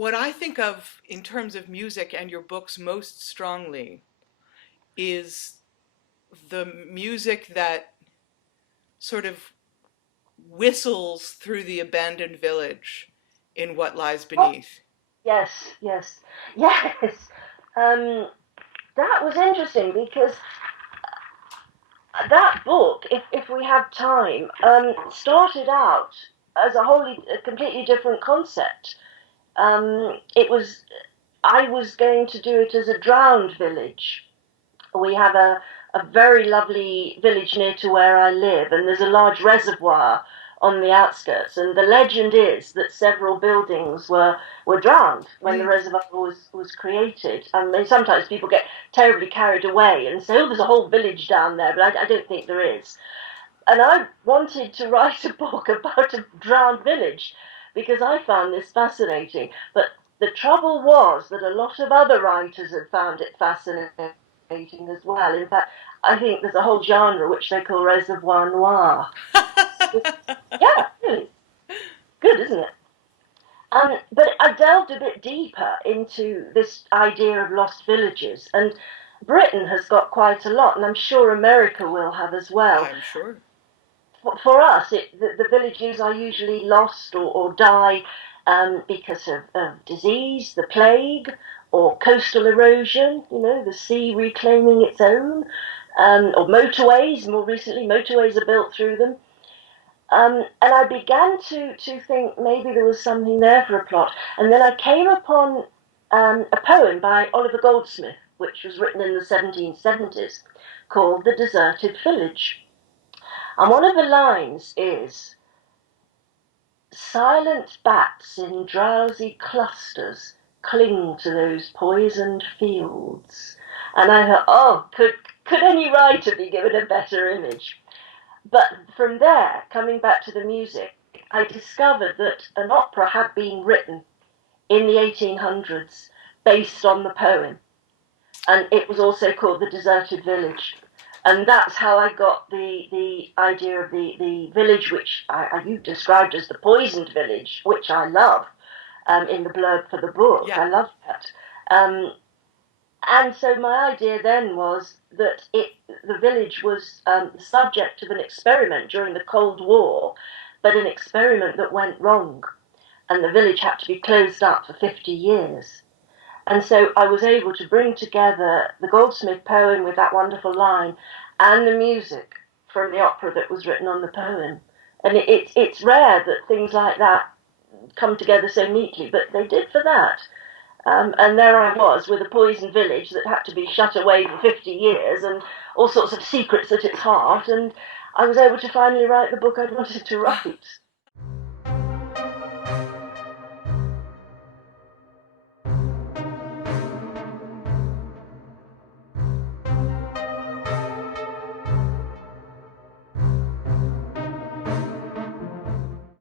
what I think of in terms of music and your books most strongly is the music that sort of whistles through the abandoned village in What Lies Oh, Beneath. yes, yes, yes. Um, that was interesting because that book, if we have time, started out as a completely different concept. It was I was going to do it as a drowned village. We have a very lovely village near to where I live, and there's a large reservoir on the outskirts. And the legend is that several buildings were drowned when the Mm. reservoir was created. I mean, sometimes people get terribly carried away and say, oh, there's a whole village down there, but I don't think there is. And I wanted to write a book about a drowned village because I found this fascinating. But the trouble was that a lot of other writers had found it fascinating as well. In fact, I think there's a whole genre which they call reservoir noir. So, yeah, really good, isn't it? But I delved a bit deeper into this idea of lost villages, and Britain has got quite a lot, and I'm sure America will have as well. I'm sure. For us, the villages are usually lost or die because of disease, the plague, or coastal erosion, the sea reclaiming its own, or motorways. More recently, motorways are built through them. And I began to think maybe there was something there for a plot. And then I came upon a poem by Oliver Goldsmith, which was written in the 1770s, called The Deserted Village. And one of the lines is, silent bats in drowsy clusters cling to those poisoned fields. And I thought, oh, could any writer be given a better image? But from there, coming back to the music, I discovered that an opera had been written in the 1800s based on the poem. And it was also called The Deserted Village. And that's how I got the idea of the village, which you described as the poisoned village, which I love in the blurb for the book. Yeah. I love that. And so my idea then was that the village was the subject of an experiment during the Cold War, but an experiment that went wrong, and the village had to be closed up for 50 years. And so I was able to bring together the Goldsmith poem with that wonderful line and the music from the opera that was written on the poem. And it's rare that things like that come together so neatly, but they did for that. And there I was with a poisoned village that had to be shut away for 50 years and all sorts of secrets at its heart. And I was able to finally write the book I'd wanted to write.